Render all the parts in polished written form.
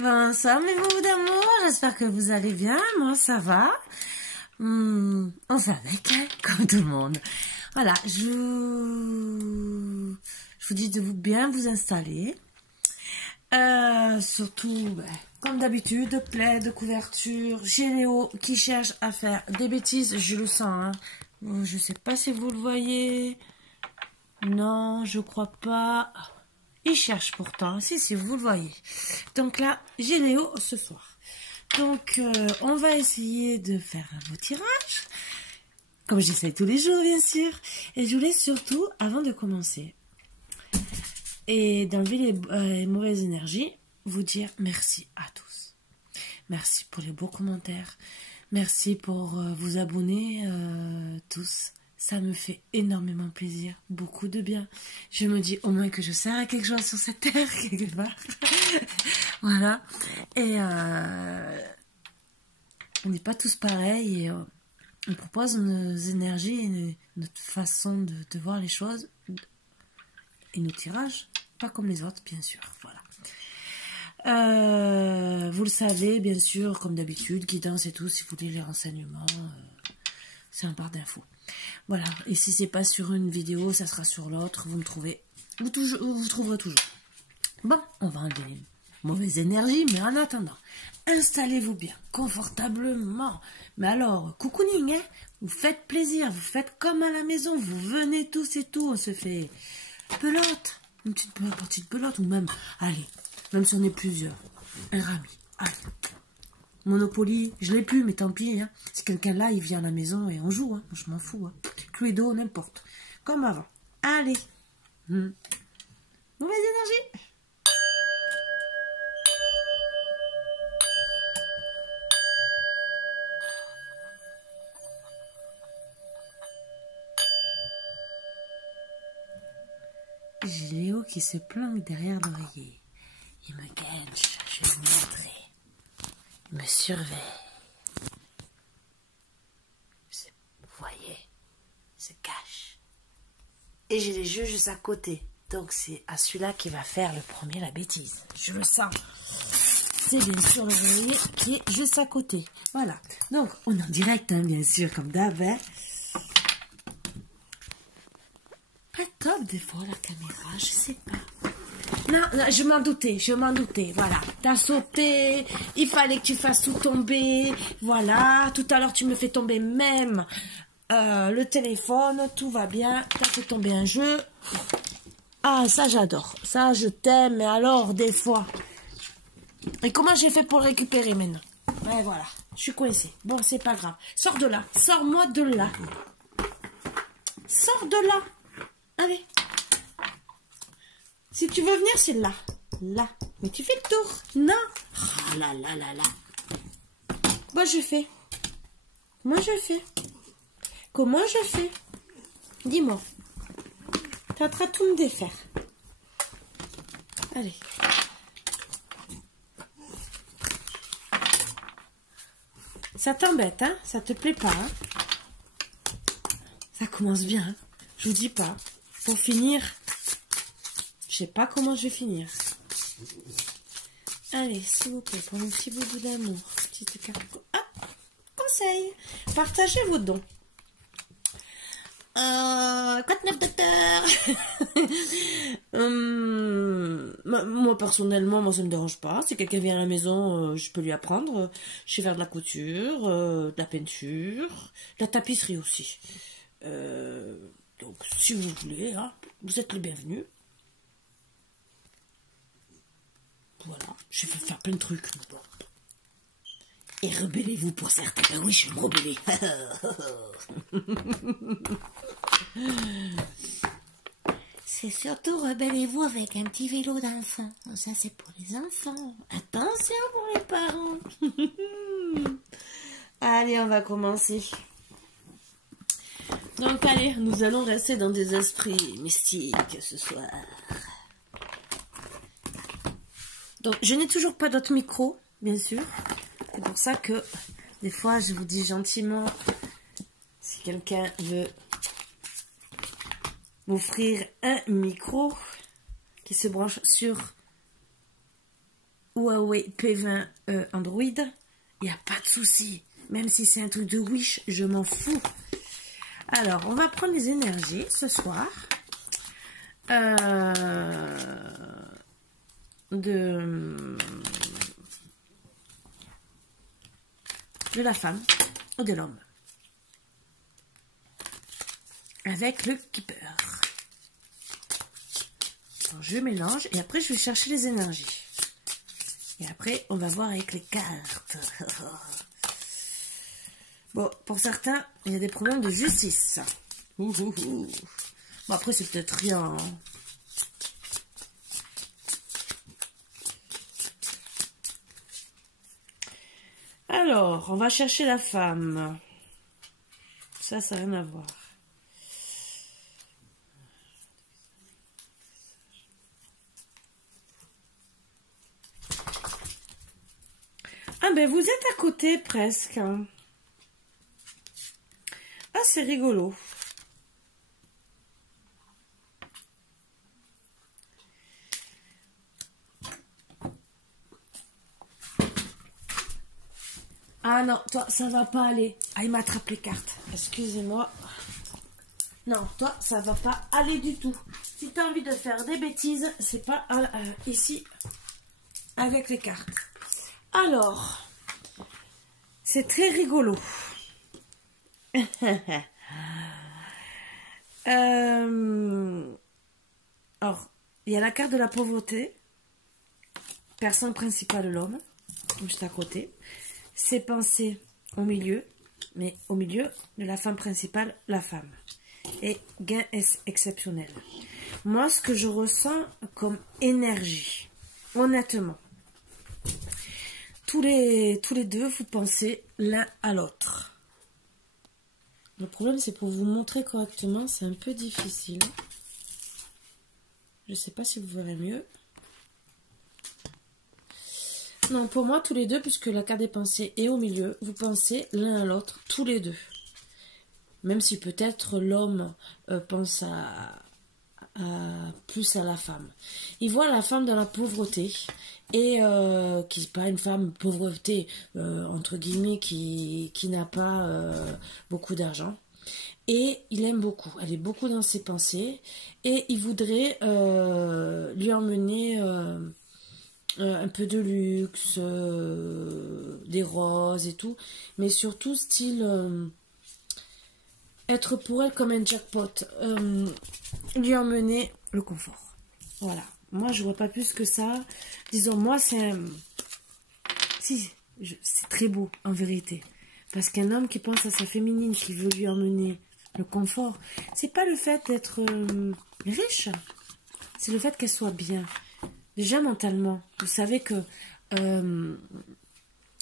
Bonsoir mes mots d'amour, j'espère que vous allez bien, moi ça va. On fait avec, hein, comme tout le monde. Voilà, je vous dis de bien vous installer. Surtout, comme d'habitude, plaid, couverture, Généo qui cherche à faire des bêtises, je le sens. Hein. Je sais pas si vous le voyez. Non, je crois pas. Il cherche pourtant, si, vous le voyez. Donc là, j'ai Léo ce soir. Donc, on va essayer de faire vos tirages, comme j'essaie tous les jours, bien sûr. Et je voulais surtout, avant de commencer, et d'enlever les mauvaises énergies, vous dire merci à tous. Merci pour les beaux commentaires. Merci pour vous abonner, tous. Ça me fait énormément plaisir, beaucoup de bien. Je me dis au moins que je sers à quelque chose sur cette terre, quelque part. Voilà. Et on n'est pas tous pareils. Et on propose nos énergies et notre façon de voir les choses. Et nos tirages, pas comme les autres, bien sûr. Voilà. Vous le savez, bien sûr, comme d'habitude, guidance et tout, si vous voulez les renseignements, c'est un barre d'infos. Voilà, et si c'est pas sur une vidéo, ça sera sur l'autre, vous me trouvez, vous trouverez toujours. Bon, on va enlever les mauvaises énergies, mais en attendant, installez-vous bien, confortablement. Mais alors, cocooning, hein, vous faites plaisir, vous faites comme à la maison, vous venez tous et tout, on se fait pelote, une petite partie de pelote, ou même, allez, même si on est plusieurs, un rami, allez. Monopoly, je l'ai plus, mais tant pis. Hein. Si quelqu'un là, il vient à la maison et on joue. Hein. Je m'en fous. Hein. Cluedo, n'importe. Comme avant. Allez. Mauvaise énergie. J'ai Léo qui se planque derrière l'oreiller. Il me guette, je vais vous montrer. Il me surveille. Vous voyez, il se cache. Et j'ai les jeux juste à côté. Donc c'est à celui-là qui va faire le premier la bêtise. Je le sens. C'est bien sûr l'oreiller qui est juste à côté. Voilà. Donc on est en direct, hein, bien sûr, comme d'hab. Hein. Pas top des fois la caméra, je sais pas. Non, je m'en doutais, voilà. T'as sauté, il fallait que tu fasses tout tomber, voilà. Tout à l'heure, tu me fais tomber même le téléphone, tout va bien. T'as fait tomber un jeu. Ah, ça, j'adore. Ça, je t'aime, mais alors, des fois. Et comment j'ai fait pour le récupérer maintenant? Ouais, voilà, je suis coincée. Bon, c'est pas grave. Sors de là, sors-moi de là. Sors de là. Allez. Si tu veux venir, c'est là. Là. Mais tu fais le tour. Non. Oh là là là là. Moi, je fais. Moi, je fais. Comment je fais? Dis-moi. T'es en train de tout me défaire. Allez. Ça t'embête, hein? Ça te plaît pas, hein? Ça commence bien, hein? Je vous dis pas. Pour finir... Je sais pas comment je vais finir. Allez, s'il vous plaît, pour un petit bout d'amour. Petite carte. Ah, conseil. Partagez vos dons. Code 9 docteur. Moi, personnellement, moi, ça me dérange pas. Si quelqu'un vient à la maison, je peux lui apprendre. Je sais faire de la couture, de la peinture, de la tapisserie aussi. Donc, si vous voulez, hein, vous êtes les bienvenus. Voilà, je vais faire plein de trucs. Et rebellez-vous pour certains. Ben oui, je vais me rebeller. C'est surtout rebellez-vous avec un petit vélo d'enfant. Ça, c'est pour les enfants. Attention pour les parents. Allez, on va commencer. Donc, allez, nous allons rester dans des esprits mystiques ce soir. Donc, je n'ai toujours pas d'autre micro, bien sûr. C'est pour ça que, des fois, je vous dis gentiment, si quelqu'un veut m'offrir un micro qui se branche sur Huawei P20 Android, il n'y a pas de souci. Même si c'est un truc de Wish, je m'en fous. Alors, on va prendre les énergies ce soir. De la femme ou de l'homme. Avec le keeper. Alors, je mélange et après je vais chercher les énergies. Et après, on va voir avec les cartes. Bon, pour certains, il y a des problèmes de justice. Bon, après, c'est peut-être rien. Hein. Alors, on va chercher la femme. Ça n'a rien à voir. Ah ben, vous êtes à côté presque. Ah, c'est rigolo. Ah non, toi, ça va pas aller. Ah, il m'attrape les cartes. Excusez-moi. Non, toi, ça va pas aller du tout. Si tu as envie de faire des bêtises, c'est pas ici avec les cartes. Alors, c'est très rigolo. Alors, il y a la carte de la pauvreté. Personne principale, l'homme. Juste à côté. Ses pensées au milieu. Mais au milieu de la femme principale, la femme. Et gain exceptionnel. Moi, ce que je ressens comme énergie, honnêtement, tous les deux, vous pensez l'un à l'autre. Le problème, c'est pour vous montrer correctement, c'est un peu difficile. Je ne sais pas si vous verrez mieux. Non, pour moi, tous les deux, puisque la carte des pensées est au milieu, vous pensez l'un à l'autre, tous les deux. Même si peut-être l'homme pense plus à la femme. Il voit la femme dans la pauvreté et qui n'est pas une femme pauvreté entre guillemets qui n'a pas beaucoup d'argent. Et il aime beaucoup. Elle est beaucoup dans ses pensées et il voudrait lui emmener un peu de luxe, des roses et tout, mais surtout style être pour elle comme un jackpot, lui emmener le confort. Voilà. Moi, je vois pas plus que ça. Disons, moi, c'est c'est très beau, en vérité. Parce qu'un homme qui pense à sa féminine, qui veut lui emmener le confort, c'est pas le fait d'être riche, c'est le fait qu'elle soit bien. Déjà, mentalement, vous savez que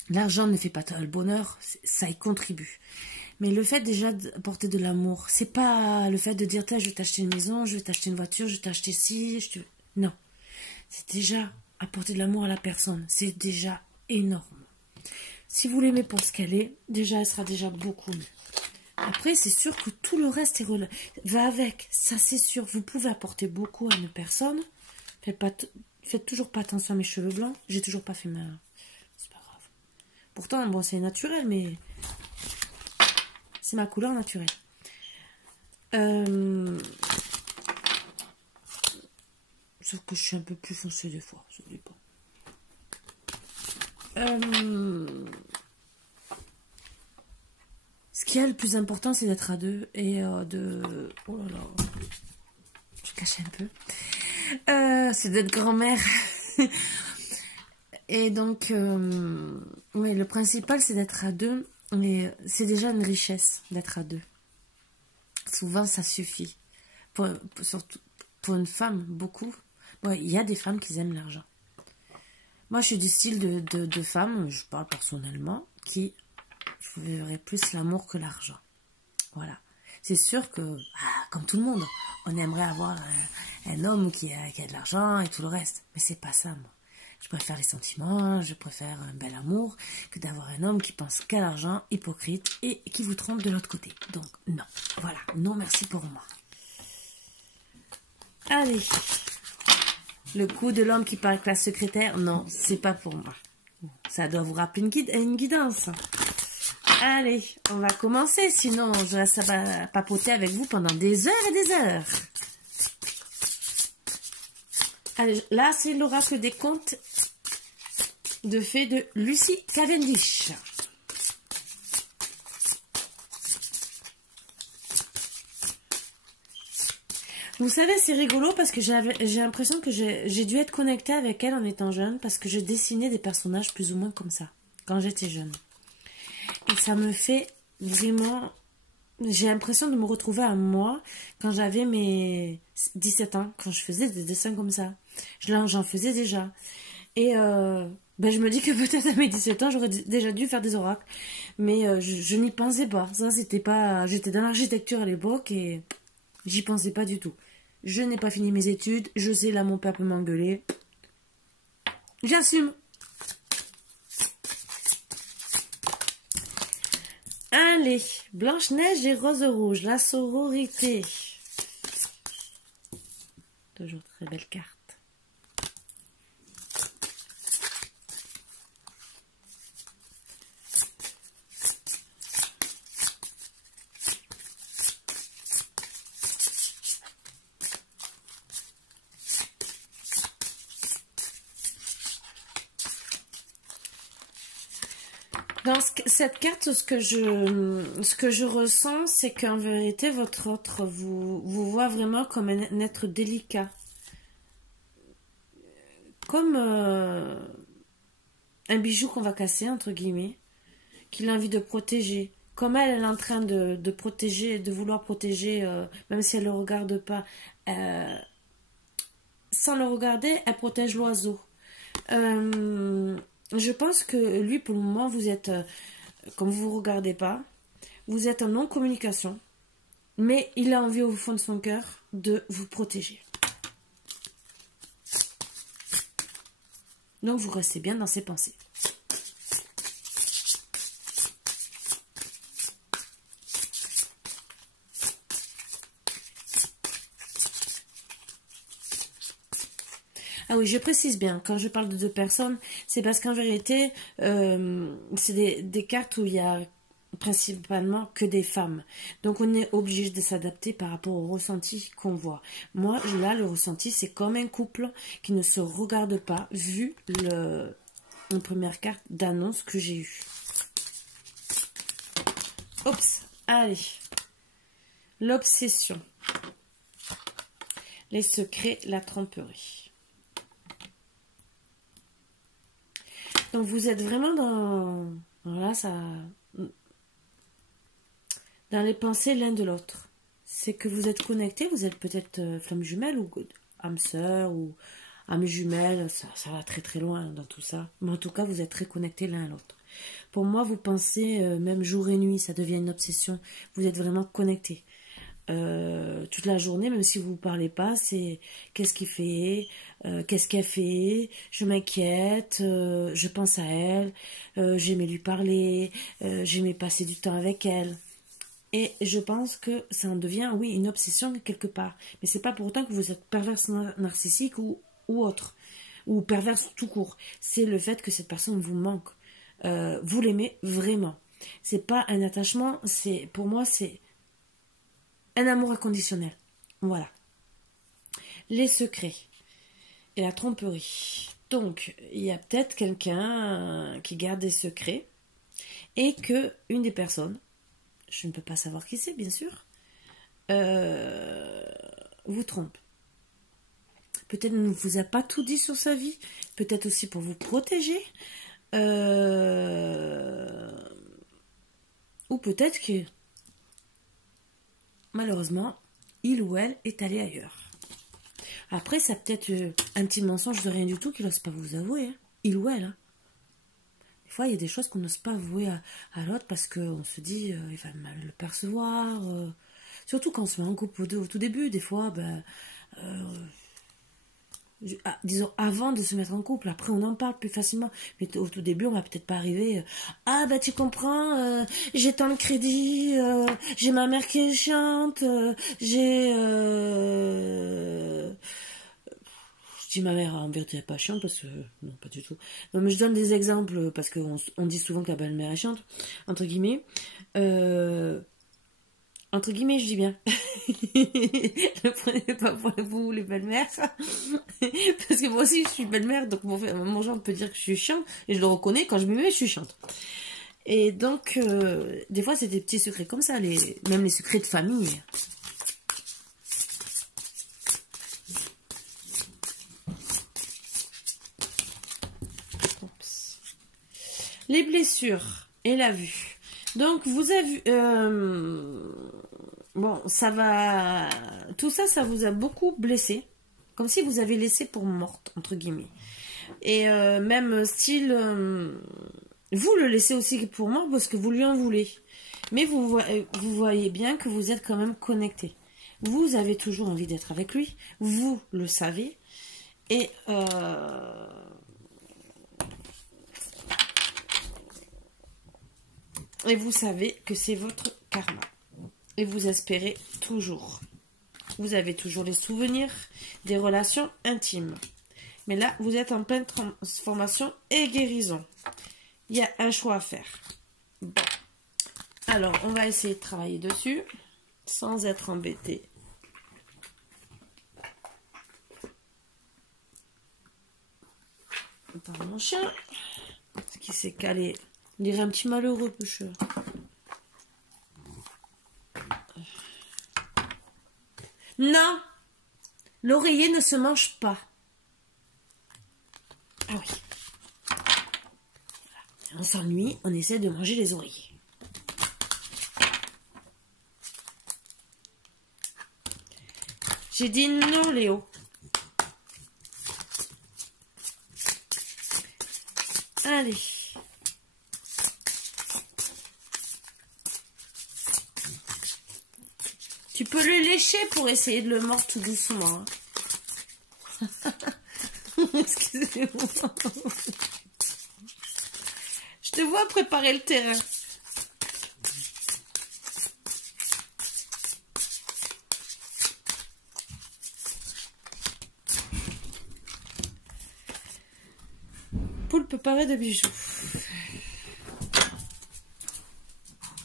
l'argent ne fait pas le bonheur, ça y contribue. Mais le fait déjà d'apporter de l'amour, c'est pas le fait de dire, je vais t'acheter une maison, je vais t'acheter une voiture, je vais t'acheter ci, non. C'est déjà apporter de l'amour à la personne. C'est déjà énorme. Si vous l'aimez pour ce qu'elle est, déjà, elle sera déjà beaucoup mieux. Après, c'est sûr que tout le reste va avec. Ça, c'est sûr. Vous pouvez apporter beaucoup à une personne. Faites toujours pas attention à mes cheveux blancs. J'ai toujours pas fait ma... C'est pas grave. Pourtant, bon, c'est naturel, mais... C'est ma couleur naturelle. Sauf que je suis un peu plus foncée des fois. Ça dépend. Ce qui est le plus important, c'est d'être à deux et de... Oh là là. Je cache un peu. C'est d'être grand-mère. Et donc, oui, le principal, c'est d'être à deux. Mais c'est déjà une richesse d'être à deux. Souvent, ça suffit. Surtout pour une femme, beaucoup. Bon, il y a des femmes qui aiment l'argent. Moi, je suis du style de femme, je parle personnellement, qui ferait plus l'amour que l'argent. Voilà. C'est sûr que, comme tout le monde, on aimerait avoir un homme qui a de l'argent et tout le reste. Mais c'est pas ça, moi. Je préfère les sentiments, je préfère un bel amour que d'avoir un homme qui pense qu'à l'argent, hypocrite et qui vous trompe de l'autre côté. Donc, non. Voilà. Non, merci pour moi. Allez. Le coup de l'homme qui parle avec la secrétaire, non, c'est pas pour moi. Ça doit vous rappeler une guidance. Allez, on va commencer, sinon je reste à papoter avec vous pendant des heures et des heures. Allez, là c'est l'oracle des contes de fées de Lucie Cavendish. Vous savez, c'est rigolo parce que j'ai l'impression que j'ai dû être connectée avec elle en étant jeune parce que je dessinais des personnages plus ou moins comme ça, quand j'étais jeune. Et ça me fait vraiment... J'ai l'impression de me retrouver à moi quand j'avais mes 17 ans, quand je faisais des dessins comme ça. J'en faisais déjà. Et je me dis que peut-être à mes 17 ans, j'aurais déjà dû faire des oracles. Mais je n'y pensais pas. Ça, c'était pas... J'étais dans l'architecture à l'époque et j'y pensais pas du tout. Je n'ai pas fini mes études. Je sais, là, mon père peut m'engueuler. J'assume. Allez, Blanche-Neige et Rose Rouge, la sororité. Toujours très belle carte. Dans cette carte, ce que je ressens, c'est qu'en vérité, votre autre vous voit vraiment comme un être délicat. Comme un bijou qu'on va casser, entre guillemets, qu'il a envie de protéger. Comme elle est en train de protéger, de vouloir protéger, même si elle ne le regarde pas. Sans le regarder, elle protège l'oiseau. Je pense que lui, pour le moment, vous êtes, comme vous ne vous regardez pas, vous êtes en non-communication, mais il a envie au fond de son cœur de vous protéger. Donc vous restez bien dans ses pensées. Ah oui, je précise bien, quand je parle de deux personnes, c'est parce qu'en vérité, c'est des cartes où il y a principalement que des femmes. Donc on est obligé de s'adapter par rapport au ressenti qu'on voit. Moi, là, le ressenti, c'est comme un couple qui ne se regarde pas, vu une première carte d'annonce que j'ai eue. Oups, allez. L'obsession. Les secrets, la tromperie. Donc vous êtes vraiment dans... Voilà, ça... Dans les pensées l'un de l'autre. C'est que vous êtes connectés, vous êtes peut-être flamme jumelle ou âme sœur ou âme jumelle, ça va très très loin dans tout ça. Mais en tout cas, vous êtes très connectés l'un à l'autre. Pour moi, vous pensez même jour et nuit, ça devient une obsession. Vous êtes vraiment connectés. Toute la journée, même si vous ne parlez pas, c'est qu'est-ce qu'il fait, qu'est-ce qu'elle fait, je m'inquiète, je pense à elle, j'aimais lui parler, j'aimais passer du temps avec elle. Et je pense que ça en devient, oui, une obsession quelque part. Mais c'est pas pour autant que vous êtes perverse narcissique ou autre, ou perverse tout court. C'est le fait que cette personne vous manque. Vous l'aimez vraiment. C'est pas un attachement, pour moi, c'est un amour inconditionnel. Voilà. Les secrets et la tromperie. Donc, il y a peut-être quelqu'un qui garde des secrets et que une des personnes, je ne peux pas savoir qui c'est, bien sûr, vous trompe. Peut-être ne vous a pas tout dit sur sa vie, peut-être aussi pour vous protéger, ou peut-être que, malheureusement, il ou elle est allé ailleurs. Après, ça peut être un petit mensonge de rien du tout qu'il n'ose pas vous avouer, hein. Il ou elle, hein. Des fois, il y a des choses qu'on n'ose pas avouer à l'autre parce qu'on se dit il va mal le percevoir. Surtout quand on se met en couple au tout début, des fois, disons avant de se mettre en couple, après on en parle plus facilement. Mais au tout début, on va peut-être pas arriver. Tu comprends, j'ai tant de crédit, j'ai ma mère qui est chiante, j'ai. dis ma mère, en vérité, elle n'est pas chiante parce que... Non, pas du tout. Non, mais je donne des exemples parce qu'on dit souvent que la belle-mère est chiante, entre guillemets. Entre guillemets, je dis bien. Ne prenez pas pour vous, les belles-mères. Parce que moi aussi, je suis belle-mère, donc mon genre peut dire que je suis chiante, et je le reconnais, quand je me mets, je suis chiante. Et donc, des fois, c'est des petits secrets comme ça, même les secrets de famille. Oups. Les blessures et la vue. Donc, vous avez... bon, ça va... Tout ça, ça vous a beaucoup blessé. Comme si vous avez laissé pour morte, entre guillemets. Et même style... vous le laissez aussi pour mort parce que vous lui en voulez. Mais vous voyez bien que vous êtes quand même connecté. Vous avez toujours envie d'être avec lui. Vous le savez. Et... et vous savez que c'est votre karma. Et vous espérez toujours. Vous avez toujours les souvenirs des relations intimes. Mais là, vous êtes en pleine transformation et guérison. Il y a un choix à faire. Bon. Alors, on va essayer de travailler dessus sans être embêté. Par mon chien qui s'est calé. On dirait un petit malheureux pêcheur. Non, l'oreiller ne se mange pas. Ah oui. On s'ennuie, on essaie de manger les oreillers. J'ai dit non, Léo. Allez. Tu peux le lécher pour essayer de le mordre tout doucement. Hein. Excusez-moi. Je te vois préparer le terrain. Poulpe paré de bijoux.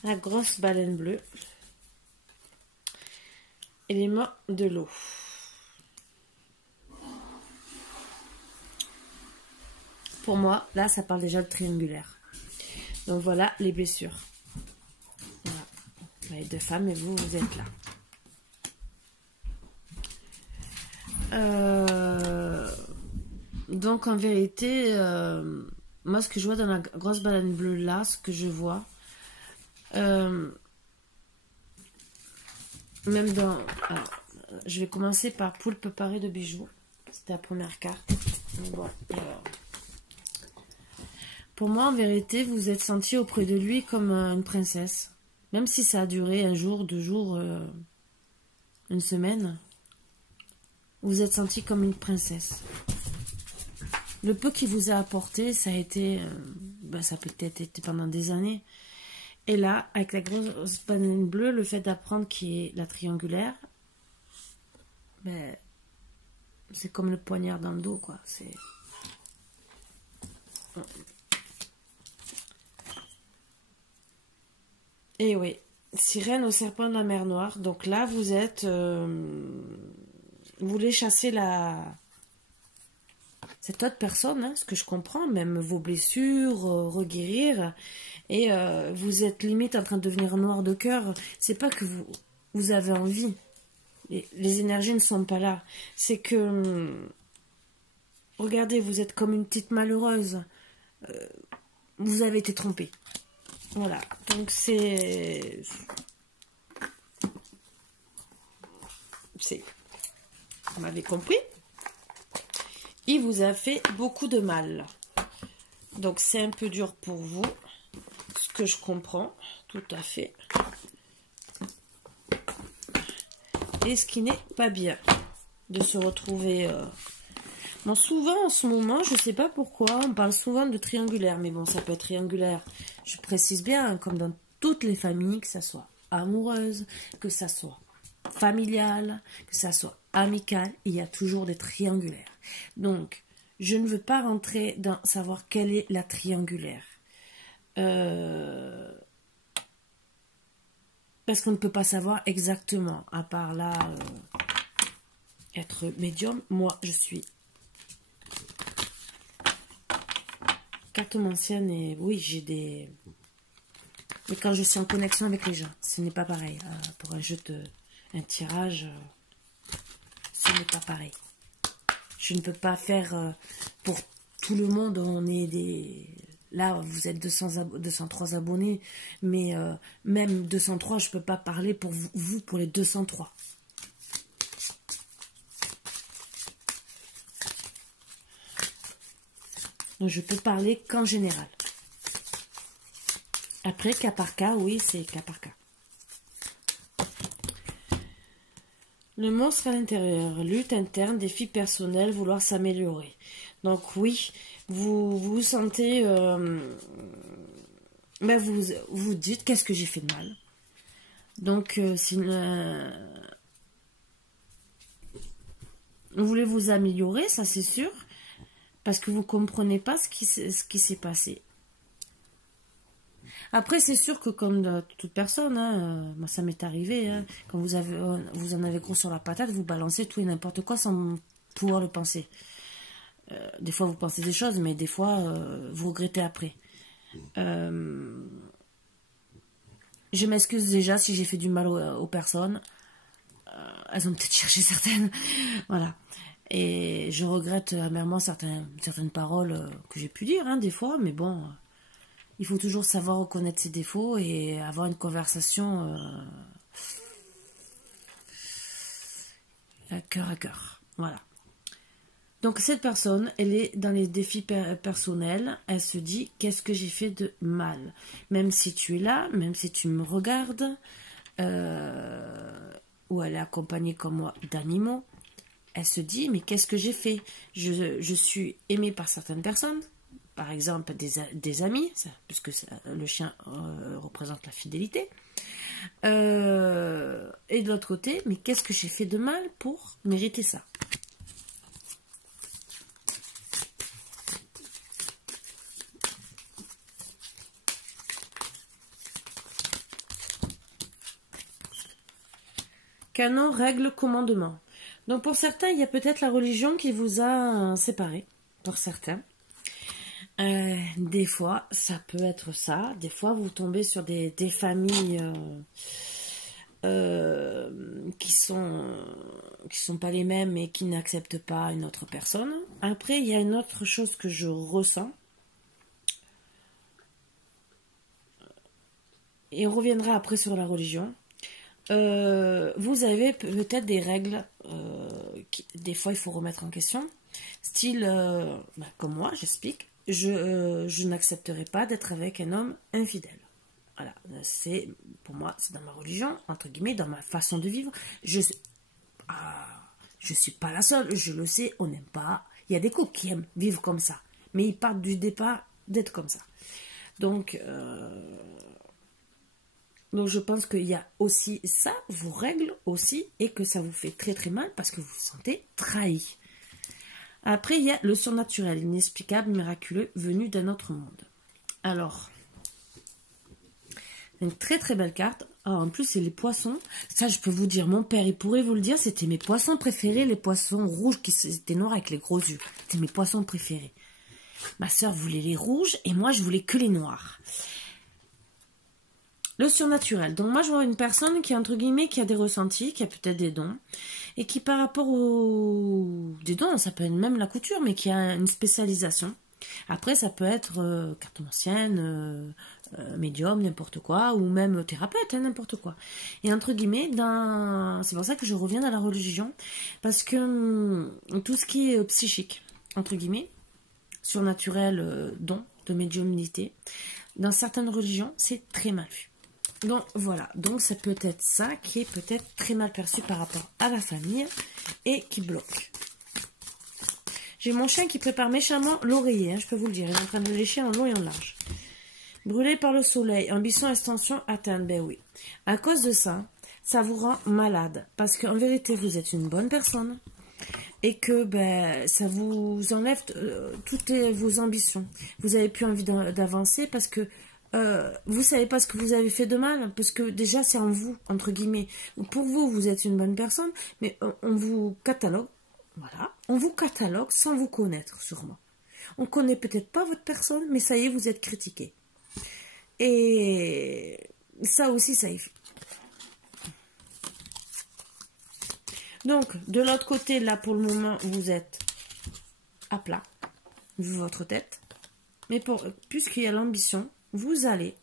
La grosse baleine bleue. Élément de l'eau. Pour moi, là, ça parle déjà de triangulaire. Donc voilà les blessures. Voilà. Les deux femmes et vous, vous êtes là. Donc en vérité, moi ce que je vois dans la grosse baleine bleue là, ce que je vois, même dans... Alors, je vais commencer par poulpe paré de bijoux. C'était la première carte. Bon, pour moi, en vérité, vous vous êtes senti auprès de lui comme une princesse. Même si ça a duré un jour, 2 jours, une semaine. Vous vous êtes senti comme une princesse. Le peu qu'il vous a apporté, ça a été... ça peut être été pendant des années. Et là, avec la grosse baleine bleue, le fait d'apprendre qui est la triangulaire, c'est comme le poignard dans le dos, quoi. C'est... Et oui, sirène au serpent de la mer Noire. Donc là, vous êtes... vous voulez chasser cette autre personne, hein, ce que je comprends, même vos blessures, reguérir. Et vous êtes limite en train de devenir noir de cœur. C'est pas que vous avez envie. Les énergies ne sont pas là. C'est que... regardez, vous êtes comme une petite malheureuse. Vous avez été trompée. Voilà. Donc c'est... Vous m'avez compris? Il vous a fait beaucoup de mal. Donc c'est un peu dur pour vous. Ce que je comprends, tout à fait. Et ce qui n'est pas bien de se retrouver... Bon, souvent en ce moment, je ne sais pas pourquoi, on parle souvent de triangulaire. Mais bon, ça peut être triangulaire. Je précise bien, hein, comme dans toutes les familles, que ça soit amoureuse, que ça soit familiale, que ça soit amical, il y a toujours des triangulaires. Donc, je ne veux pas rentrer dans savoir quelle est la triangulaire. Parce qu'on ne peut pas savoir exactement, à part là, être médium. Moi, je suis cartomancienne et oui, j'ai des... Mais quand je suis en connexion avec les gens, ce n'est pas pareil. Pour un jeu un tirage, ce n'est pas pareil. Je ne peux pas faire pour tout le monde, on est des... Là, vous êtes 203 abonnés, mais même 203, je ne peux pas parler pour vous pour les 203. Donc, je peux parler qu'en général. Après, cas par cas, oui, c'est cas par cas. Le monstre à l'intérieur, lutte interne, défi personnel, vouloir s'améliorer. Donc oui, vous sentez, vous dites qu'est-ce que j'ai fait de mal. Donc vous voulez vous améliorer, ça c'est sûr, parce que vous comprenez pas ce qui s'est passé. Après, c'est sûr que comme toute personne, moi ça m'est arrivé, quand vous en avez gros sur la patate, vous balancez tout et n'importe quoi sans pouvoir le penser. Des fois, vous pensez des choses, mais des fois, vous regrettez après. Je m'excuse déjà si j'ai fait du mal aux personnes. Elles ont peut-être cherché certaines. Voilà. Et je regrette amèrement certaines paroles que j'ai pu dire, des fois, mais bon... Il faut toujours savoir reconnaître ses défauts et avoir une conversation cœur à cœur. Voilà. Donc cette personne, elle est dans les défis personnels. Elle se dit, qu'est-ce que j'ai fait de mal? Même si tu es là, même si tu me regardes, ou elle est accompagnée comme moi d'animaux, elle se dit, mais qu'est-ce que j'ai fait? Je suis aimée par certaines personnes. Par exemple, des amis, puisque le chien représente la fidélité. Et de l'autre côté, mais qu'est-ce que j'ai fait de mal pour mériter ça? Canon, règle, commandement. Donc pour certains, il y a peut-être la religion qui vous a séparés, pour certains. Des fois, ça peut être ça. Des fois, vous tombez sur des familles qui sont pas les mêmes et qui n'acceptent pas une autre personne. Après, il y a une autre chose que je ressens. Et on reviendra après sur la religion. Vous avez peut-être des règles des fois, il faut remettre en question. Style, comme moi, j'explique. Je n'accepterai pas d'être avec un homme infidèle. Voilà, c'est pour moi, c'est dans ma religion, entre guillemets, dans ma façon de vivre. Je suis pas la seule, je le sais, on n'aime pas. Il y a des couples qui aiment vivre comme ça, mais ils partent du départ d'être comme ça. Donc je pense qu'il y a aussi ça, vous règle aussi, et que ça vous fait très très mal parce que vous vous sentez trahi. Après, il y a le surnaturel, inexplicable, miraculeux, venu d'un autre monde. Alors, une très très belle carte. Alors, en plus, c'est les poissons. Ça, je peux vous dire, mon père, il pourrait vous le dire, c'était mes poissons préférés, les poissons rouges qui étaient noirs avec les gros yeux. C'était mes poissons préférés. Ma soeur voulait les rouges et moi, je voulais que les noirs. Le surnaturel. Donc moi, je vois une personne qui, entre guillemets, qui a des ressentis, qui a peut-être des dons, et qui par rapport aux... des dons, ça peut être même la couture, mais qui a une spécialisation. Après, ça peut être cartomancienne, médium, n'importe quoi, ou même thérapeute, n'importe quoi. Et entre guillemets, c'est pour ça que je reviens dans la religion, parce que tout ce qui est psychique, entre guillemets, surnaturel, don, de médiumnité, dans certaines religions, c'est très mal vu. Donc voilà, donc c'est peut-être ça qui est peut-être très mal perçu par rapport à la famille et qui bloque. J'ai mon chien qui prépare méchamment l'oreiller, je peux vous le dire, il est en train de le lécher en long et en large. Brûlé par le soleil, ambition, extension, atteinte, ben oui. À cause de ça, ça vous rend malade. Parce qu'en vérité, vous êtes une bonne personne. Et que ben, ça vous enlève toutes vos ambitions. Vous n'avez plus envie d'avancer parce que vous savez pas ce que vous avez fait de mal. Parce que déjà, c'est en vous, entre guillemets. Donc, pour vous, vous êtes une bonne personne, mais on vous catalogue. Voilà. On vous catalogue sans vous connaître, sûrement. On connaît peut-être pas votre personne, mais ça y est, vous êtes critiqué. Et ça aussi, ça y fait. Donc, de l'autre côté, là, pour le moment, vous êtes à plat, vu votre tête. Mais puisqu'il y a l'ambition, vous allez,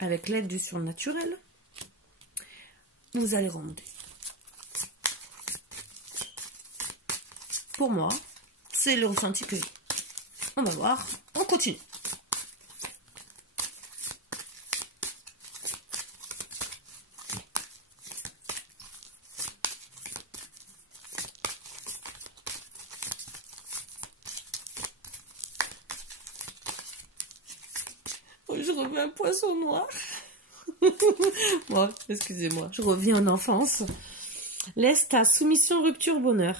avec l'aide du surnaturel, vous allez remonter. Pour moi, c'est le ressenti que j'ai. On va voir, on continue. Je reviens un poisson noir. Bon, excusez-moi, je reviens en enfance. Laisse ta soumission, rupture, bonheur.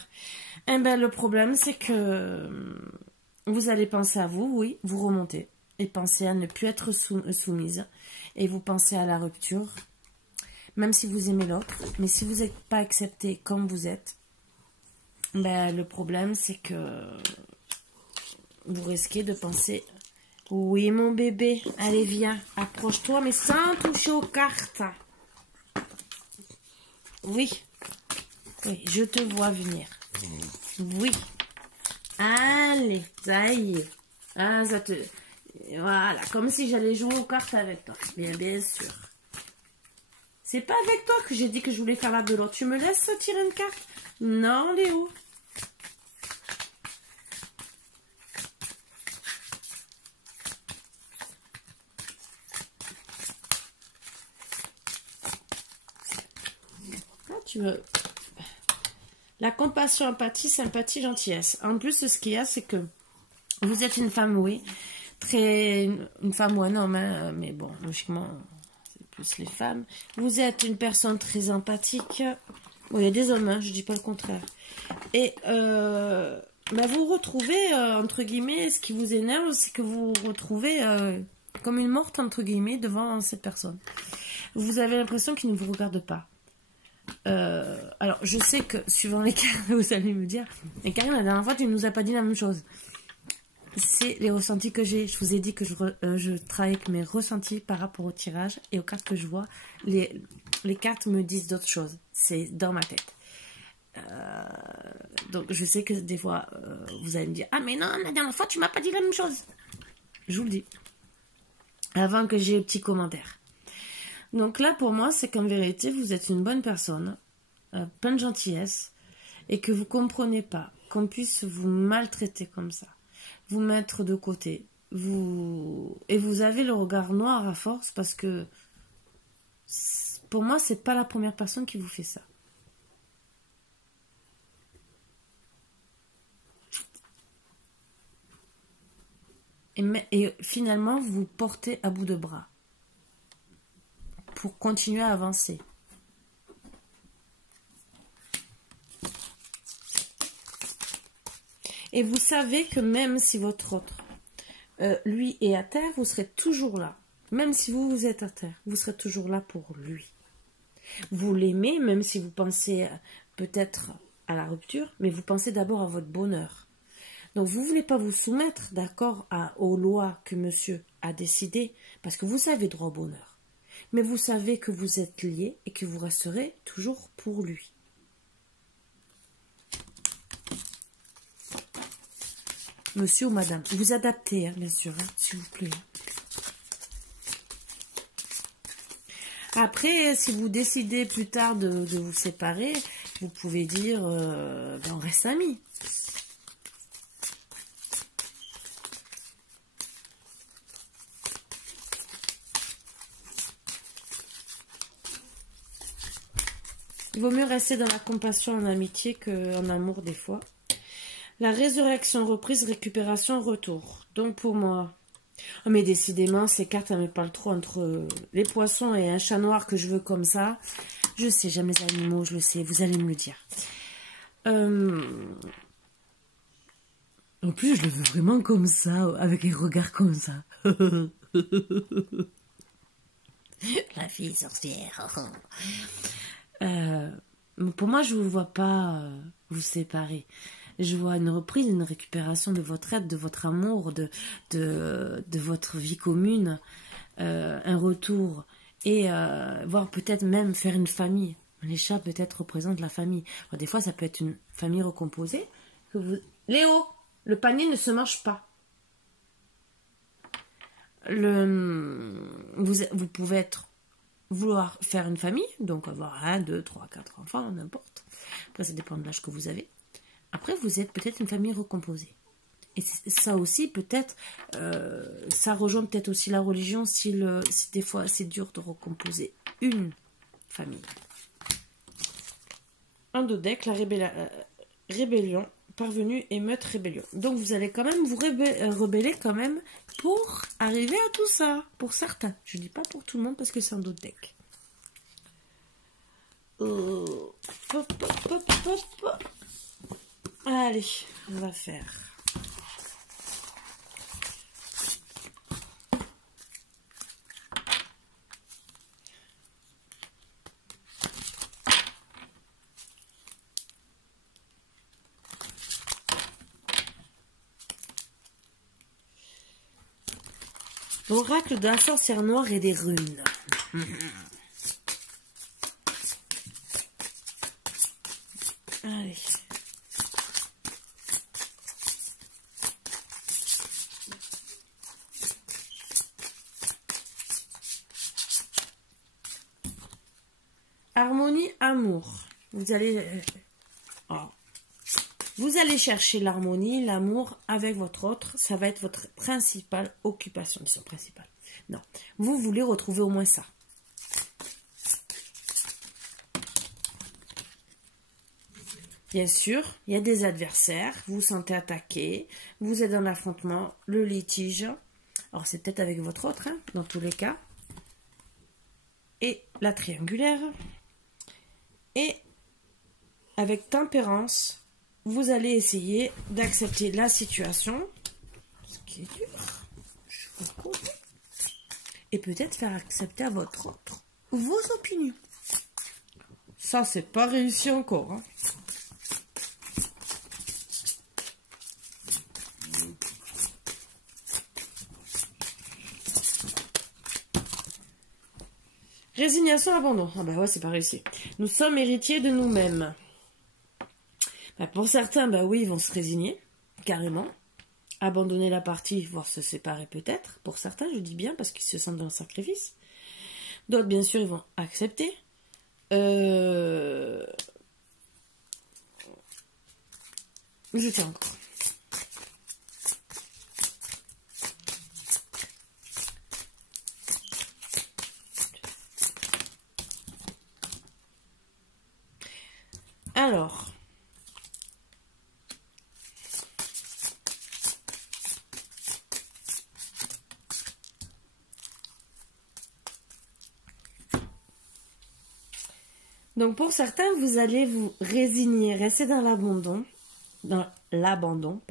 Eh ben, le problème, c'est que vous allez penser à vous, oui, vous remontez. Et pensez à ne plus être soumise. Et vous pensez à la rupture. Même si vous aimez l'autre. Mais si vous n'êtes pas accepté comme vous êtes, ben, le problème, c'est que vous risquez de penser... Oui, mon bébé, allez, viens, approche-toi, mais sans toucher aux cartes. Oui, oui, je te vois venir. Oui, allez, ça y est. Ah, ça te... Voilà, comme si j'allais jouer aux cartes avec toi. Bien sûr. C'est pas avec toi que j'ai dit que je voulais faire la de l'autre. Tu me laisses tirer une carte? Non, Léo. La compassion, empathie, sympathie, gentillesse. En plus, ce qu'il y a, c'est que vous êtes une femme, oui, une femme ou un homme, hein, mais bon, logiquement, c'est plus les femmes. Vous êtes une personne très empathique. Bon, il y a des hommes, hein, je dis pas le contraire. Et bah, vous retrouvez, entre guillemets, ce qui vous énerve, c'est que vous vous retrouvez comme une morte, entre guillemets, devant cette personne. Vous avez l'impression qu'il ne vous regarde pas. Alors, je sais que, suivant les cas, vous allez me dire, et Karine, la dernière fois, tu ne nous as pas dit la même chose. C'est les ressentis que j'ai. Je vous ai dit que je travaille avec mes ressentis par rapport au tirage et aux cartes que je vois. Les cartes me disent d'autres choses. C'est dans ma tête. Donc, je sais que des fois, vous allez me dire, ah, mais non, la dernière fois, tu m'as pas dit la même chose. Je vous le dis. Avant que j'ai le petit commentaire. Donc là, pour moi, c'est qu'en vérité, vous êtes une bonne personne, plein de gentillesse, et que vous ne comprenez pas qu'on puisse vous maltraiter comme ça, vous mettre de côté, et vous avez le regard noir à force, parce que pour moi, c'est pas la première personne qui vous fait ça. Et finalement, vous portez à bout de bras pour continuer à avancer. Et vous savez que même si votre autre, lui, est à terre, vous serez toujours là. Même si vous êtes à terre, vous serez toujours là pour lui. Vous l'aimez, même si vous pensez peut-être à la rupture, mais vous pensez d'abord à votre bonheur. Donc vous ne voulez pas vous soumettre, d'accord, aux lois que monsieur a décidées, parce que vous avez droit au bonheur. Mais vous savez que vous êtes liés et que vous resterez toujours pour lui. Monsieur ou madame, vous adaptez, hein, bien sûr, hein, s'il vous plaît. Après, si vous décidez plus tard de vous séparer, vous pouvez dire, ben on reste amis. Il vaut mieux rester dans la compassion en amitié qu'en amour des fois. La résurrection, reprise, récupération, retour. Donc pour moi, oh mais décidément, ces cartes, elles me parlent trop entre les poissons et un chat noir que je veux comme ça. Je sais, j'aime les animaux, je le sais, vous allez me le dire. En plus, je le veux vraiment comme ça, avec un regard comme ça. La fille sorcière. Pour moi, je ne vous vois pas vous séparer. Je vois une reprise, une récupération de votre aide, de votre amour, de votre vie commune, un retour, et voire peut-être même faire une famille. Les chats peut-être représentent la famille. Alors, des fois, ça peut être une famille recomposée. Léo, le panier ne se mange pas. Vous pouvez vouloir faire une famille, donc avoir 1, 2, 3, 4 enfants, n'importe. Après, ça dépend de l'âge que vous avez. Après, vous êtes peut-être une famille recomposée. Et ça aussi, peut-être, ça rejoint peut-être aussi la religion si des fois c'est dur de recomposer une famille. Un dos deck, la rébellion, parvenue, émeute, rébellion. Donc vous allez quand même vous rebeller quand même pour arriver à tout ça, pour certains. Je ne dis pas pour tout le monde parce que c'est un dos deck. Allez, on va faire. L'oracle de la sorcière noire et des runes. Allez. Harmonie, amour. Vous allez chercher l'harmonie, l'amour avec votre autre. Ça va être votre principale occupation. Disons principale. Non. Vous voulez retrouver au moins ça. Bien sûr, il y a des adversaires. Vous vous sentez attaqué. Vous êtes dans l'affrontement, le litige. Alors, c'est peut-être avec votre autre, hein, dans tous les cas. Et la triangulaire. Et avec tempérance, vous allez essayer d'accepter la situation, ce qui est dur, je vous comprends, et peut-être faire accepter à votre autre vos opinions. Ça, c'est pas réussi encore. Hein. Résignation, abandon. Ah bah ouais, c'est pas réussi. Nous sommes héritiers de nous-mêmes. Bah pour certains, bah oui, ils vont se résigner, carrément. Abandonner la partie, voire se séparer peut-être. Pour certains, je dis bien, parce qu'ils se sentent dans le sacrifice. D'autres, bien sûr, ils vont accepter. Je tiens encore. Alors, donc pour certains, vous allez vous résigner, rester dans l'abandon,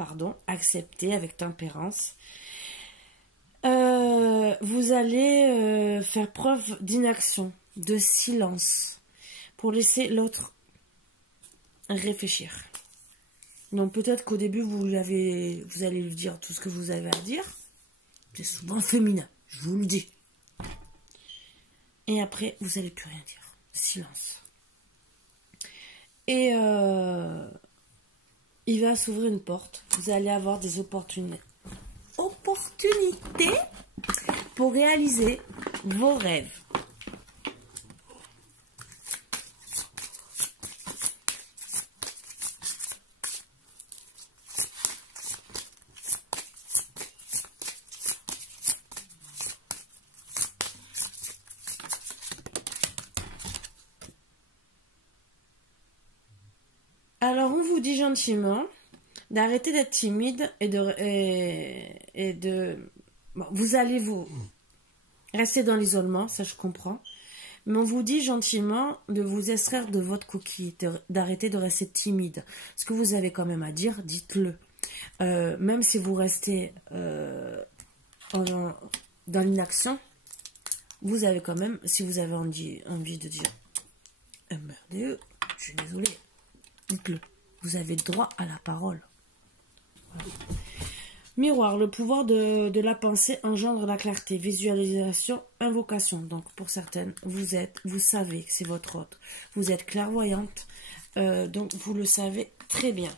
accepter avec tempérance. Vous allez faire preuve d'inaction, de silence, pour laisser l'autre réfléchir. Donc peut-être qu'au début vous allez lui dire tout ce que vous avez à dire. C'est souvent féminin, je vous le dis. Et après vous n'allez plus rien dire. Silence. Et il va s'ouvrir une porte. Vous allez avoir des opportunités pour réaliser vos rêves. Alors, on vous dit gentiment d'arrêter d'être timide et de... Bon, vous allez vous rester dans l'isolement, ça je comprends. Mais on vous dit gentiment de vous extraire de votre coquille, d'arrêter de rester timide. Ce que vous avez quand même à dire, dites-le. Même si vous restez dans l'inaction, vous avez quand même, si vous avez envie de dire merde, je suis désolée, dites-le. Vous avez droit à la parole. Voilà. Miroir, le pouvoir de la pensée engendre la clarté, visualisation, invocation. Donc pour certaines, vous savez que c'est votre hôte. Vous êtes clairvoyante, donc vous le savez très bien.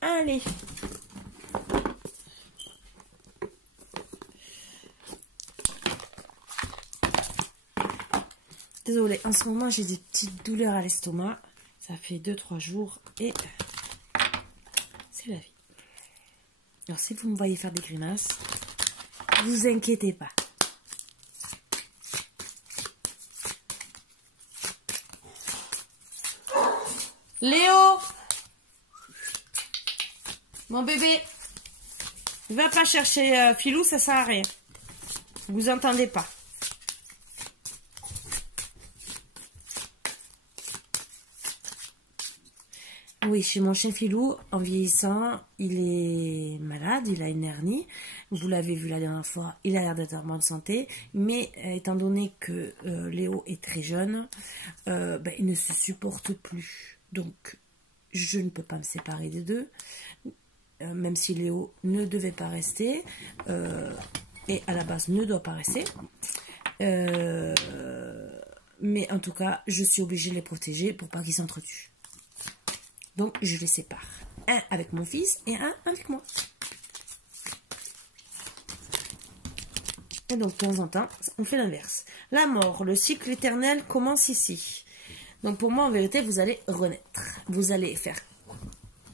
Allez. Désolée, en ce moment j'ai des petites douleurs à l'estomac. Ça fait 2-3 jours et c'est la vie. Alors si vous me voyez faire des grimaces, vous inquiétez pas. Léo, mon bébé, va pas chercher Filou, ça sert à rien. Vous entendez pas. Oui, chez mon chien Filou, en vieillissant, il est malade, il a une hernie. Vous l'avez vu la dernière fois, il a l'air d'être en bonne santé. Mais étant donné que Léo est très jeune, il ne se supporte plus. Donc, je ne peux pas me séparer des deux. Même si Léo ne devait pas rester. Et à la base, ne doit pas rester. Mais en tout cas, je suis obligée de les protéger pour pas qu'ils s'entretuent. Donc, je les sépare. Un avec mon fils et un avec moi. Et donc, de temps en temps, on fait l'inverse. La mort, le cycle éternel commence ici. Donc, pour moi, en vérité, vous allez renaître. Vous allez faire...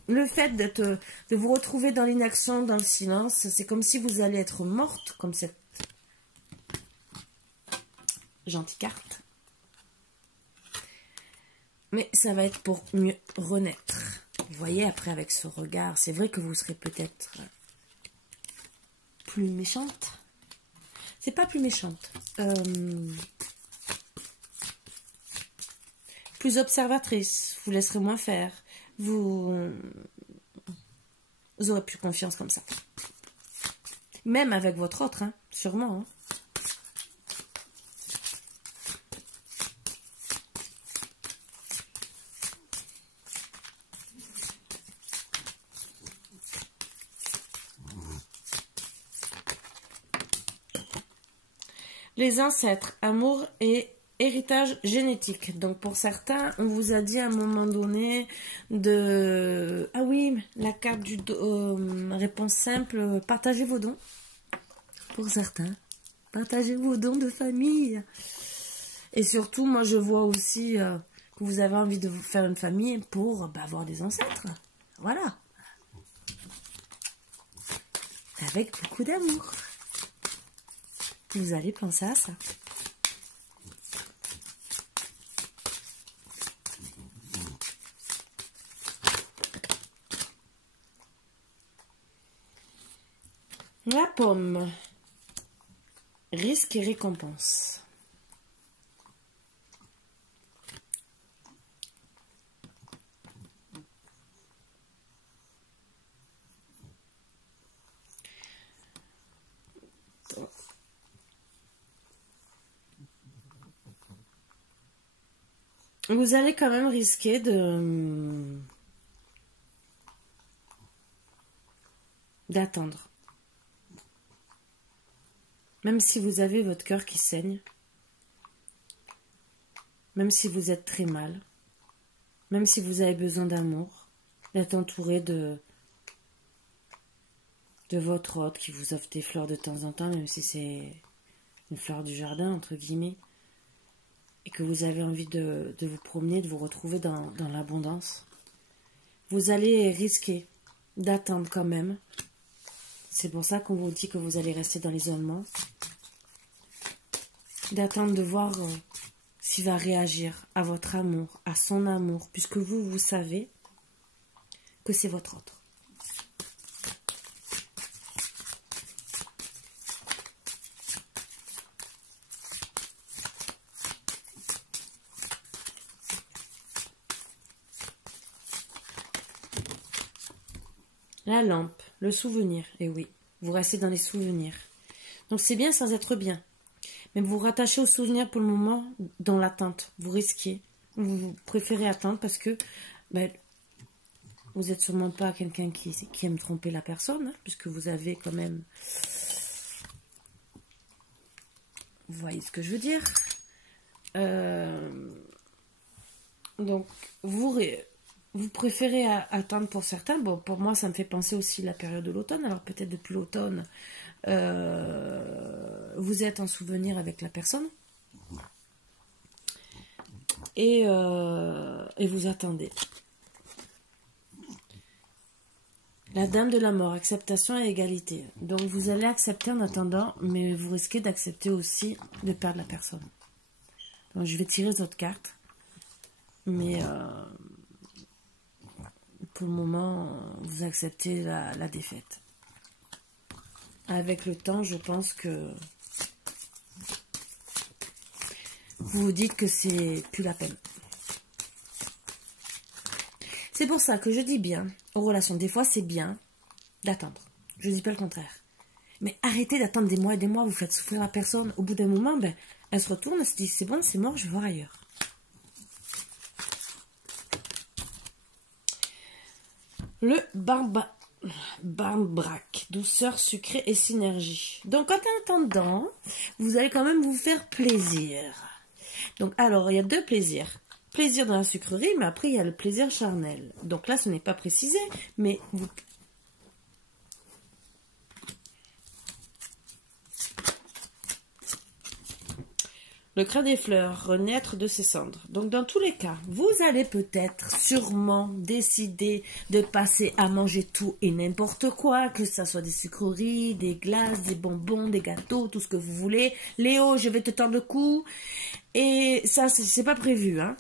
Le fait de vous retrouver dans l'inaction, dans le silence, c'est comme si vous allez être morte, comme cette gentille carte. Mais ça va être pour mieux renaître. Vous voyez, après, avec ce regard, c'est vrai que vous serez peut-être plus méchante. C'est pas plus méchante. Plus observatrice. Vous laisserez moins faire. Vous aurez plus confiance comme ça. Même avec votre autre, hein, sûrement. Hein. Les ancêtres, amour et héritage génétique. Donc pour certains, on vous a dit à un moment donné de... Ah oui, la carte du réponse simple, partagez vos dons. Pour certains, partagez vos dons de famille. Et surtout, moi je vois aussi que vous avez envie de vous faire une famille pour avoir des ancêtres. Voilà. Avec beaucoup d'amour. Vous allez penser à ça. La pomme. Risque et récompense. Vous allez quand même risquer d'attendre. Même si vous avez votre cœur qui saigne, même si vous êtes très mal, même si vous avez besoin d'amour, d'être entouré de votre hôte qui vous offre des fleurs de temps en temps, même si c'est une fleur du jardin, entre guillemets, et que vous avez envie de vous promener, de vous retrouver dans l'abondance, vous allez risquer d'attendre quand même. C'est pour ça qu'on vous dit que vous allez rester dans l'isolement. D'attendre de voir s'il va réagir à votre amour, à son amour, puisque vous savez que c'est votre autre. La lampe, le souvenir. Et oui, vous restez dans les souvenirs. Donc c'est bien sans être bien. Mais vous vous rattachez aux souvenirs pour le moment dans l'attente. Vous risquez. Vous préférez attendre parce que ben, vous n'êtes sûrement pas quelqu'un qui aime tromper la personne, hein, puisque vous avez quand même... Vous voyez ce que je veux dire. Donc, vous préférez attendre pour certains. Bon, pour moi, ça me fait penser aussi à la période de l'automne. Alors, peut-être depuis l'automne, vous êtes en souvenir avec la personne. Et vous attendez. La dame de la mort, acceptation et égalité. Donc, vous allez accepter en attendant, mais vous risquez d'accepter aussi de perdre la personne. Donc, je vais tirer les autres cartes. Mais pour le moment, vous acceptez la défaite. Avec le temps, je pense que vous vous dites que c'est plus la peine. C'est pour ça que je dis bien aux relations. Des fois, c'est bien d'attendre. Je ne dis pas le contraire. Mais arrêtez d'attendre des mois et des mois. Vous faites souffrir la personne. Au bout d'un moment, ben, elle se retourne, elle se dit c'est bon, c'est mort, je vais voir ailleurs. Le barbrac, douceur sucrée et synergie. Donc, en attendant, vous allez quand même vous faire plaisir. Donc, alors, il y a deux plaisirs. Plaisir dans la sucrerie, mais après, il y a le plaisir charnel. Donc là, ce n'est pas précisé, mais vous... Le crin des fleurs, renaître de ses cendres. Donc, dans tous les cas, vous allez peut-être, sûrement, décider de passer à manger tout et n'importe quoi, que ce soit des sucreries, des glaces, des bonbons, des gâteaux, tout ce que vous voulez. Léo, je vais te tendre le cou. Et ça, c'est pas prévu, hein.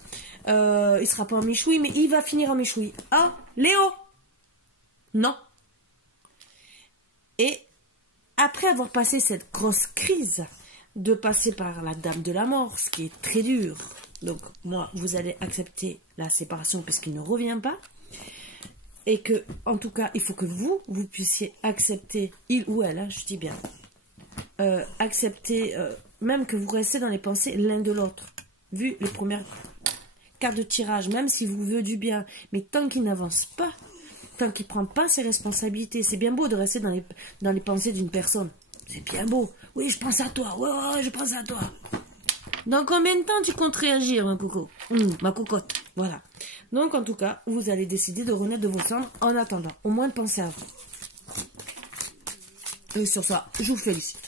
Il sera pas en méchoui, mais il va finir en méchoui. Ah, Léo! Non. Et après avoir passé cette grosse crise, de passer par la dame de la mort, ce qui est très dur. Donc, moi, vous allez accepter la séparation parce qu'il ne revient pas. Et que, en tout cas, il faut que vous puissiez accepter, il ou elle, hein, je dis bien, accepter, même que vous restez dans les pensées l'un de l'autre. Vu les premières cartes de tirage, même s'il vous veut du bien, mais tant qu'il n'avance pas, tant qu'il ne prend pas ses responsabilités, c'est bien beau de rester dans les pensées d'une personne. C'est bien beau. Oui, je pense à toi. Ouais, je pense à toi. Dans combien de temps tu comptes réagir, ma coco? Ma cocotte. Voilà. Donc, en tout cas, vous allez décider de renaître de vos cendres en attendant. Au moins de penser à vous. Et sur ça, je vous félicite.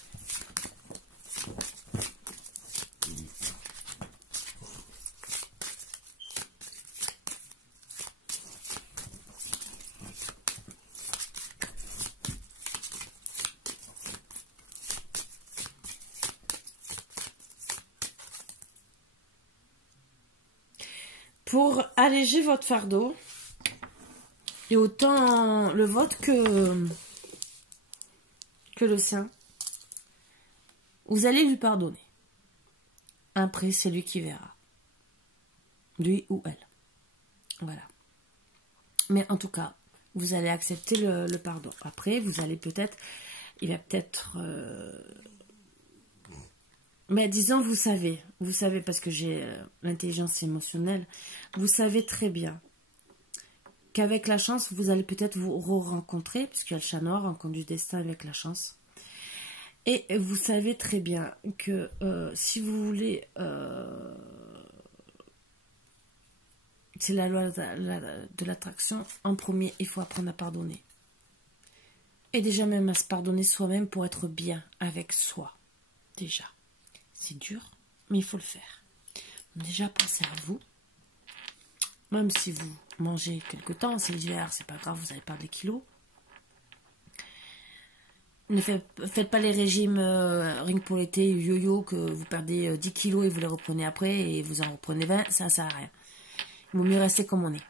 Pour alléger votre fardeau, et autant le vôtre que le sien, vous allez lui pardonner. Après, c'est lui qui verra. Lui ou elle. Voilà. Mais en tout cas, vous allez accepter le pardon. Après, vous allez peut-être... Il va peut-être... Mais disons, vous savez parce que j'ai l'intelligence émotionnelle, vous savez très bien qu'avec la chance, vous allez peut-être vous re-rencontrer, puisqu'il y a le chat noir, rencontre du destin avec la chance. Et vous savez très bien que si vous voulez... c'est la loi de l'attraction. En premier, il faut apprendre à pardonner. Et déjà même à se pardonner soi-même pour être bien avec soi. Déjà. C'est dur, mais il faut le faire. Déjà, pensez à vous. Même si vous mangez quelque temps, c'est l'hiver, c'est pas grave, vous n'allez pas des kilos. Ne faites pas les régimes rien que pour l'été, yo-yo, que vous perdez 10 kilos et vous les reprenez après et vous en reprenez 20, ça sert à rien. Il vaut mieux rester comme on est.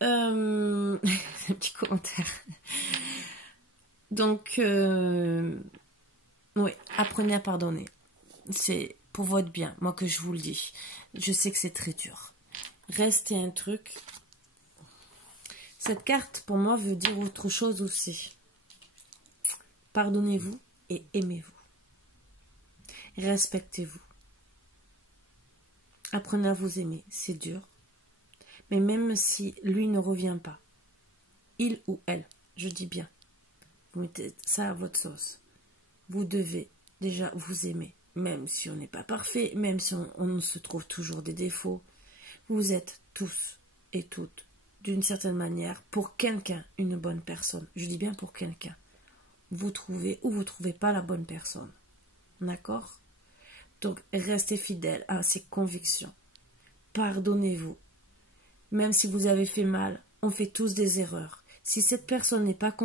Un petit commentaire. Donc, oui, apprenez à pardonner. C'est pour votre bien, moi que je vous le dis. Je sais que c'est très dur. Rester un truc, Cette carte, pour moi, veut dire autre chose aussi. Pardonnez-vous et aimez-vous. Respectez-vous. Apprenez à vous aimer. C'est dur. Mais même si lui ne revient pas, il ou elle, je dis bien, vous mettez ça à votre sauce. Vous devez déjà vous aimer. Même si on n'est pas parfait, même si on se trouve toujours des défauts. Vous êtes tous et toutes, d'une certaine manière, pour quelqu'un, une bonne personne. Je dis bien pour quelqu'un. Vous trouvez ou vous ne trouvez pas la bonne personne. D'accord? Donc, restez fidèle à ces convictions. Pardonnez-vous. Même si vous avez fait mal, on fait tous des erreurs. Si cette personne n'est pas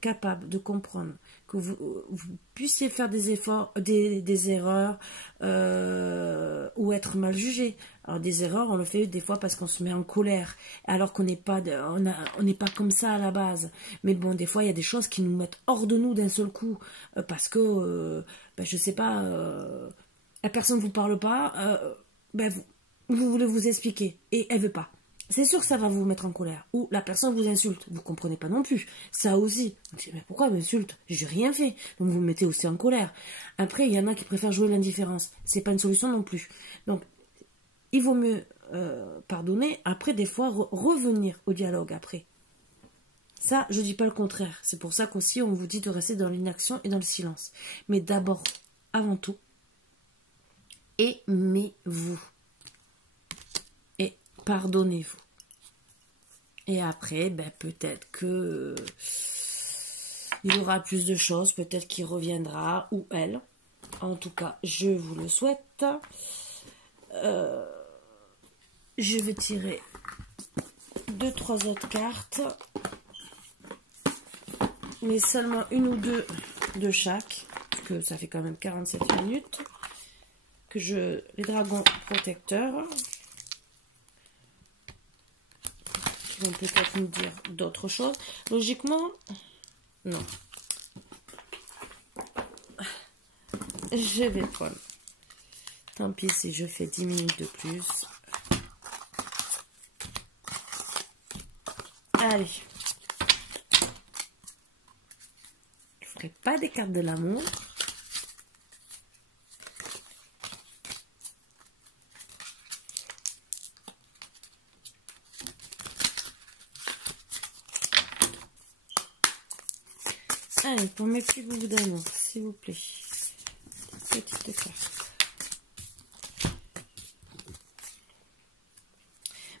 capable de comprendre que vous puissiez faire des efforts, des erreurs ou être mal jugé. Alors des erreurs, on le fait des fois parce qu'on se met en colère, alors qu'on n'est pas, on n'est pas comme ça à la base. Mais bon, des fois, il y a des choses qui nous mettent hors de nous d'un seul coup parce que, je sais pas, la personne ne vous parle pas, vous voulez vous expliquer et elle veut pas. C'est sûr que ça va vous mettre en colère. Ou la personne vous insulte. Vous ne comprenez pas non plus. Ça aussi. Vous dites, mais pourquoi elle m'insulte? J'ai rien fait. Donc vous me mettez aussi en colère. Après, il y en a qui préfèrent jouer l'indifférence. C'est pas une solution non plus. Donc, il vaut mieux pardonner. Après, des fois, revenir au dialogue après. Ça, je dis pas le contraire. C'est pour ça qu'aussi, on vous dit de rester dans l'inaction et dans le silence. Mais d'abord, avant tout, aimez-vous. Et pardonnez-vous. Et après, peut-être que il y aura plus de choses, peut-être qu'il reviendra, ou elle. En tout cas, je vous le souhaite. Je vais tirer 2-3 autres cartes, mais seulement une ou deux de chaque, parce que ça fait quand même 47 minutes. Les dragons protecteurs. Vont peut-être nous dire d'autres choses. Logiquement, non. Je vais prendre. Tant pis si je fais 10 minutes de plus. Allez. Je ne ferai pas des cartes de l'amour. Allez, pour mes petits bouts d'amour, s'il vous plaît. Petite carte.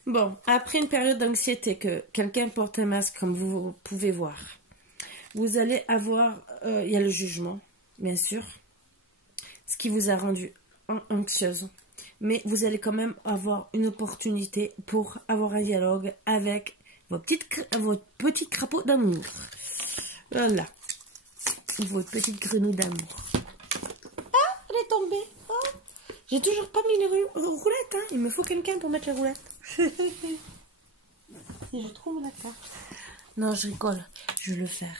Bon, après une période d'anxiété que quelqu'un porte un masque, comme vous pouvez voir, vous allez avoir, il y a le jugement, bien sûr, ce qui vous a rendu anxieuse. Mais vous allez quand même avoir une opportunité pour avoir un dialogue avec votre petit crapaud d'amour. Voilà. Votre petite grenouille d'amour. Ah, elle est tombée. Oh. J'ai toujours pas mis les roulettes. Hein. Il me faut quelqu'un pour mettre les roulettes. Et je trouve la carte. Non, je rigole. Je vais le faire.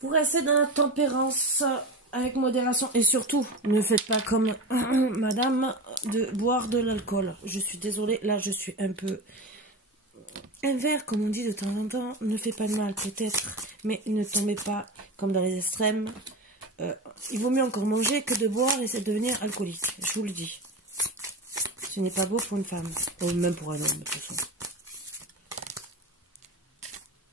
Vous restez dans la tempérance avec modération. Et surtout, ne faites pas comme madame de boire de l'alcool. Je suis désolée. Là, je suis un peu... Un verre, comme on dit de temps en temps, ne fait pas de mal peut-être, mais ne tombez pas comme dans les extrêmes. Il vaut mieux encore manger que de boire et c'est devenir alcoolique, je vous le dis. Ce n'est pas beau pour une femme, ou même pour un homme de toute façon.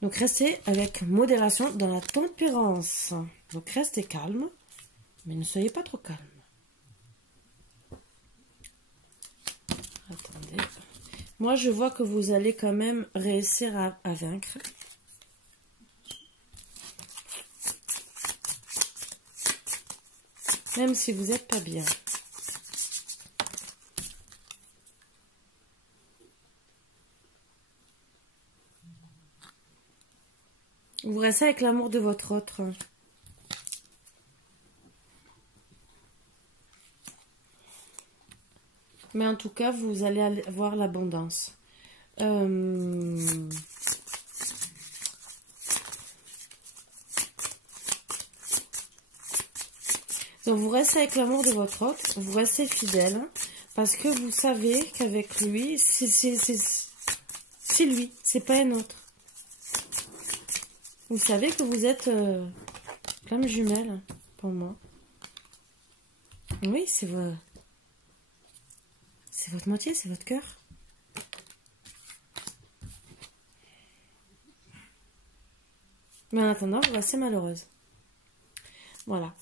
Donc restez avec modération dans la tempérance. Donc restez calme, mais ne soyez pas trop calme. Attendez. Moi, je vois que vous allez quand même réussir à vaincre. Même si vous n'êtes pas bien. Vous restez avec l'amour de votre autre. Mais en tout cas, vous allez avoir l'abondance. Donc vous restez avec l'amour de votre autre, vous restez fidèle, parce que vous savez qu'avec lui, ce C'est lui, c'est pas un autre. Vous savez que vous êtes flamme jumelle pour moi. Oui, c'est votre moitié, c'est votre cœur. Mais en attendant, vous restez malheureuse. Voilà.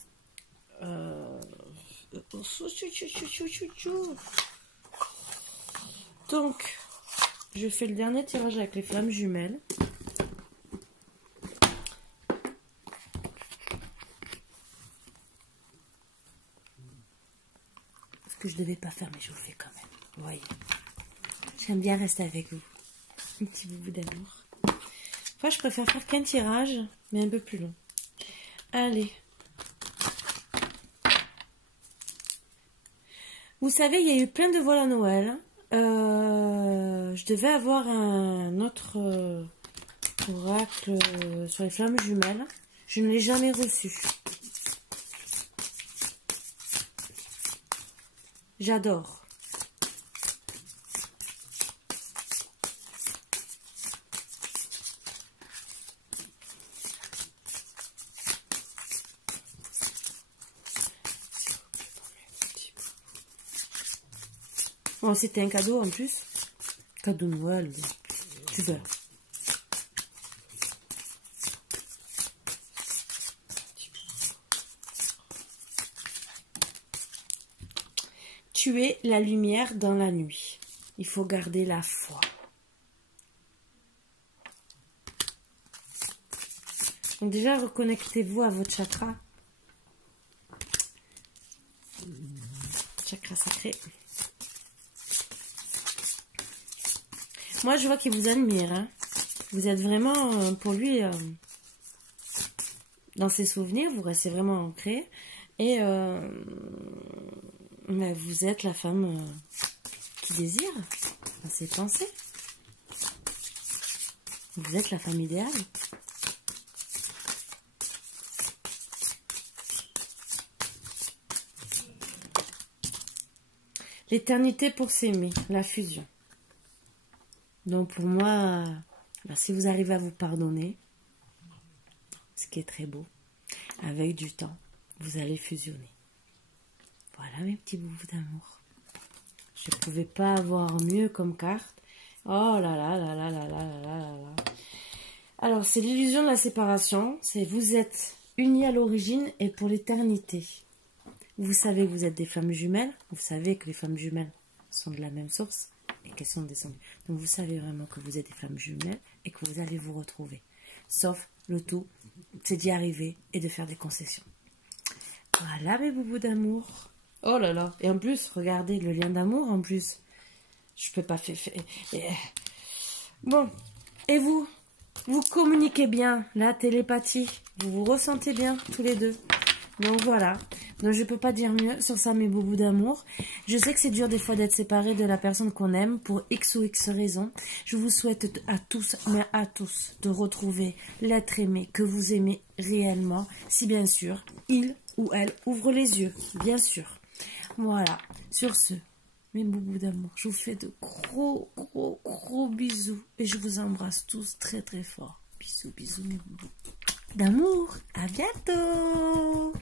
Donc, je fais le dernier tirage avec les flammes jumelles. Ce que je devais pas faire, mais je vous fais quand même. Vous voyez. J'aime bien rester avec vous. Un petit bout d'amour. Moi, je préfère faire qu'un tirage, mais un peu plus long. Allez. Vous savez, il y a eu plein de vols à Noël. Je devais avoir un autre oracle sur les flammes jumelles. Je ne l'ai jamais reçu. J'adore. Bon, c'était un cadeau en plus. Cadeau de Noël. Tu veux. Tu es la lumière dans la nuit. Il faut garder la foi. Donc déjà, reconnectez-vous à votre chakra. Chakra sacré. Moi, je vois qu'il vous admire. Hein. Vous êtes vraiment, pour lui, dans ses souvenirs, vous restez vraiment ancré. Et vous êtes la femme qui désire dans ses pensées. Vous êtes la femme idéale. L'éternité pour s'aimer, la fusion. Donc pour moi, si vous arrivez à vous pardonner, ce qui est très beau, avec du temps, vous allez fusionner. Voilà mes petits bouts d'amour. Je ne pouvais pas avoir mieux comme carte. Oh là là là là là là là là là. Alors c'est l'illusion de la séparation. C'est vous êtes unis à l'origine et pour l'éternité. Vous savez que vous êtes des flammes jumelles. Vous savez que les flammes jumelles sont de la même source. Et qu'elles sont descendues. Donc vous savez vraiment que vous êtes des flammes jumelles et que vous allez vous retrouver. Sauf le tout, c'est d'y arriver et de faire des concessions. Voilà mes boubous d'amour. Oh là là. Et en plus, regardez le lien d'amour en plus. Je peux pas faire. Bon. Et vous? Vous communiquez bien. La télépathie. Vous vous ressentez bien tous les deux. Donc voilà. Donc je peux pas dire mieux sur ça mes boubous d'amour. Je sais que c'est dur des fois d'être séparé de la personne qu'on aime pour X ou X raisons. Je vous souhaite à tous, mais à tous, de retrouver l'être aimé que vous aimez réellement. Si bien sûr, il ou elle ouvre les yeux. Bien sûr. Voilà. Sur ce, mes boubous d'amour, je vous fais de gros, gros, gros bisous. Et je vous embrasse tous très, très fort. Bisous, bisous mes boubous d'amour. À bientôt.